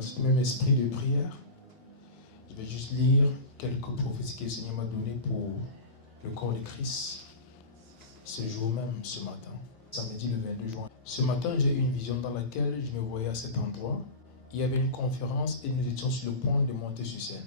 dans ce même esprit de prière, je vais juste lire quelques prophéties que le Seigneur m'a données pour le corps de Christ ce jour même, ce matin, samedi le 22 juin. Ce matin, j'ai eu une vision dans laquelle je me voyais à cet endroit. Il y avait une conférence et nous étions sur le point de monter sur scène.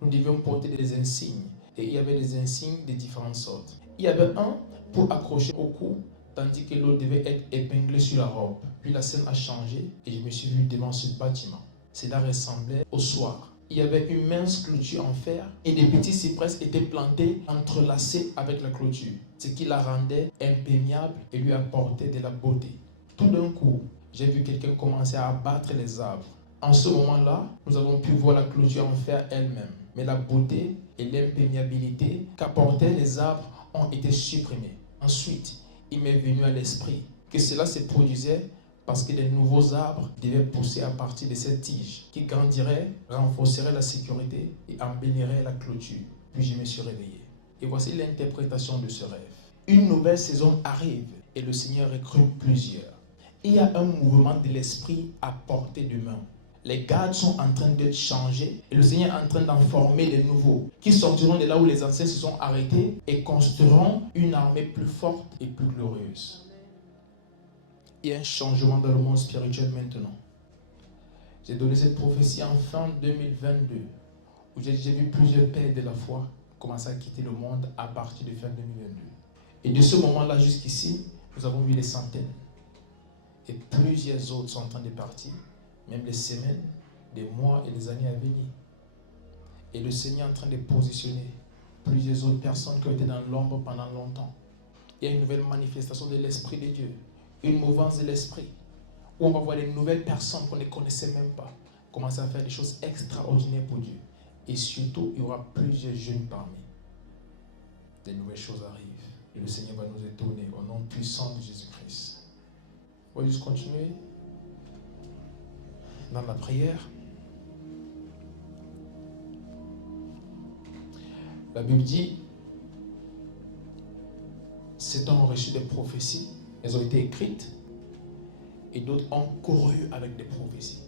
Nous devions porter des insignes et il y avait des insignes de différentes sortes. Il y avait un pour accrocher au cou, tandis que l'autre devait être épinglé sur la robe. Puis la scène a changé et je me suis vu devant ce bâtiment. Cela ressemblait au soir. Il y avait une mince clôture en fer et des petits cyprès étaient plantés, entrelacés avec la clôture, ce qui la rendait imperméable et lui apportait de la beauté. Tout d'un coup, j'ai vu quelqu'un commencer à abattre les arbres. En ce moment-là, nous avons pu voir la clôture en fer elle-même, mais la beauté et l'imperméabilité qu'apportaient les arbres ont été supprimés. Ensuite, il m'est venu à l'esprit que cela se produisait parce que les nouveaux arbres devaient pousser à partir de cette tige qui grandirait, renforcerait la sécurité et embellirait la clôture. Puis je me suis réveillé. Et voici l'interprétation de ce rêve. Une nouvelle saison arrive et le Seigneur recrute plusieurs. Il y a un mouvement de l'esprit à portée de main. Les gardes sont en train d'être changés et le Seigneur est en train d'en former les nouveaux qui sortiront de là où les anciens se sont arrêtés et construiront une armée plus forte et plus glorieuse. Il y a un changement dans le monde spirituel maintenant. J'ai donné cette prophétie en fin 2022 où j'ai vu plusieurs pères de la foi commencer à quitter le monde à partir de fin 2022. Et de ce moment-là jusqu'ici, nous avons vu des centaines. Et plusieurs autres sont en train de partir, même les semaines, les mois et les années à venir. Et le Seigneur est en train de positionner plusieurs autres personnes qui ont été dans l'ombre pendant longtemps. Il y a une nouvelle manifestation de l'Esprit de Dieu, une mouvance de l'Esprit, où on va voir des nouvelles personnes qu'on ne connaissait même pas commencer à faire des choses extraordinaires pour Dieu. Et surtout, il y aura plusieurs jeunes parmi. Des nouvelles choses arrivent. Et le Seigneur va nous étonner au nom puissant de Jésus-Christ. On va juste continuer dans la prière. La Bible dit, certains ont reçu des prophéties, elles ont été écrites, et d'autres ont couru avec des prophéties.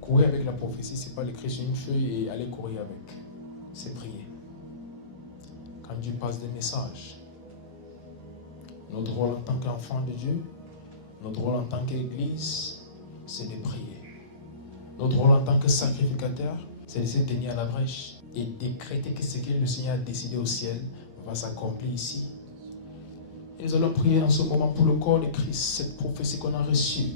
Courir avec la prophétie, ce n'est pas l'écrire sur une feuille et aller courir avec. C'est prier. Quand Dieu passe des messages, notre rôle en tant qu'enfant de Dieu, notre rôle en tant qu'Église, c'est de prier. Notre rôle en tant que sacrificateur, c'est de se tenir à la brèche et décréter que ce que le Seigneur a décidé au ciel va s'accomplir ici. Et nous allons prier en ce moment pour le corps de Christ, cette prophétie qu'on a reçue.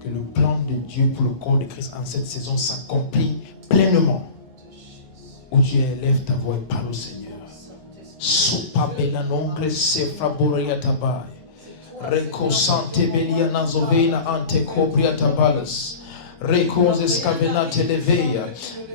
Que le plan de Dieu pour le corps de Christ en cette saison s'accomplit pleinement. Où tu élèves ta voix et parle au Seigneur. Sopa bela nongre sefra boria tabai. Reko sante belia nazovena ante cobria tabalas. Recos escavenate leveia.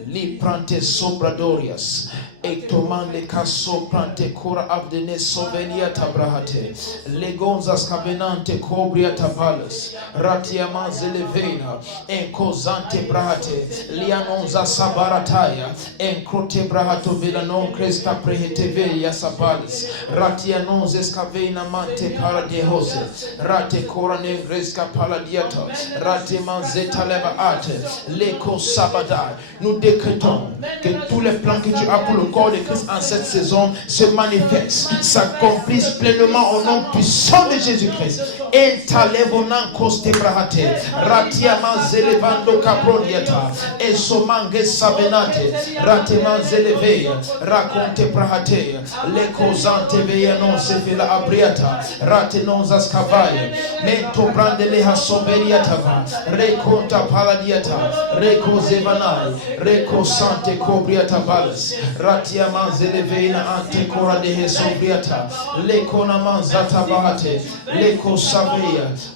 Li prante sobradorias. Ectomande caso prante cora abdene sovelia tabrahate. Legonzas cavenante cobria tabalas. Ratiama zelevena. Encosante brahate. Lianonza sabarataya. Encrote brahato velanon cresta prehetevelia sabalas. Ratianons escavena mante paradehose. Rate cora negresca paladiata. Rate manzeta leva ate. Leco sabadai. Nous décrétons que tous les plans que tu as pour le corps de Christ en cette saison se manifestent, s'accomplissent pleinement au nom puissant de Jésus-Christ. Et talevonan koste brahate, ratiama zelevando caprodiata, et somange sabenate, rateman zeleveya, raconte brahate, le cosante veyanon se fila abriata, ratenon zascavaye, mento brandele hasoberiatava, reconta paladiata, recozevanai, recosante cobriata balas, ratia manzeleveina ante cora de hesobriata, lecona manzata bahate, leco saveia.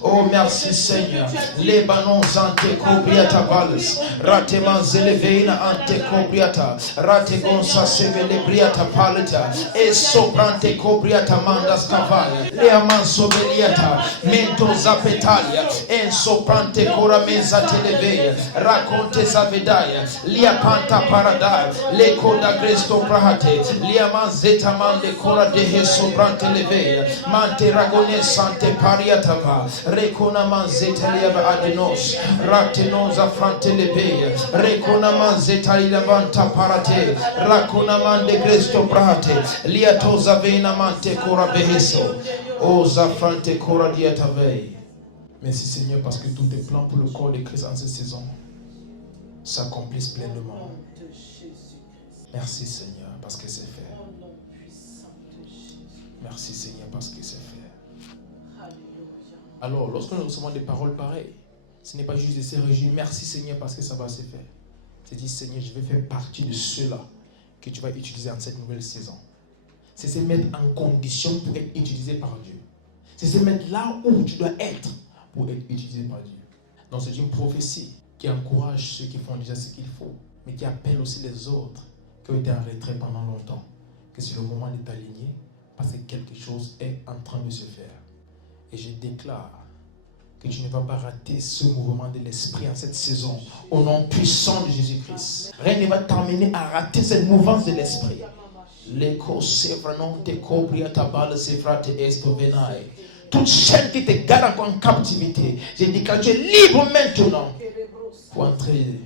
Oh merci Seigneur, lebanon ante cobriata balas, rate manzeleveina ante cobriata, rate gonsa sevelebriata palita, e soprante cobriata mandas cavaya, lea mansobeliata, mento zapetalia, en soprante cora mesa televeia, raconte savedaya, lia panta paradai, Le koda gresto prahate. Liaman zetaman de kora dehe sobrante leve. Mante ragone sante pariatava. Rekona man zetaliaba adenos. Ratenoza frante leve. Rekona man zetaliabanta parate. Rakona man de gresto prahate. Liatoza vena mante kora beheso. Oza frante kora diatave. Merci Seigneur parce que tous tes plans pour le corps de Christ en cette saison s'accomplissent pleinement. Merci Seigneur parce que c'est fait. Merci Seigneur parce que c'est fait. Alors, lorsque nous recevons des paroles pareilles, ce n'est pas juste de se réjouir. Merci Seigneur parce que ça va se faire. C'est dire Seigneur, je vais faire partie de ceux-là que tu vas utiliser en cette nouvelle saison. C'est se mettre en condition pour être utilisé par Dieu. C'est se mettre là où tu dois être pour être utilisé par Dieu. Donc c'est une prophétie qui encourage ceux qui font déjà ce qu'il faut, mais qui appelle aussi les autres qui ont été en retrait pendant longtemps, que c'est le moment de t'aligner parce que quelque chose est en train de se faire. Et je déclare que tu ne vas pas rater ce mouvement de l'esprit en cette saison, au nom puissant de Jésus-Christ. Rien ne va t'amener à rater cette mouvance de l'esprit. Toute chaîne qui te garde encore en captivité, je dis que tu es libre maintenant pour entrer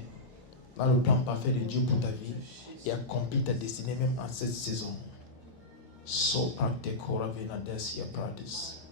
dans le plan parfait de Dieu pour ta vie et accomplir ta destinée même en cette saison. So practe cora venadesia pratis.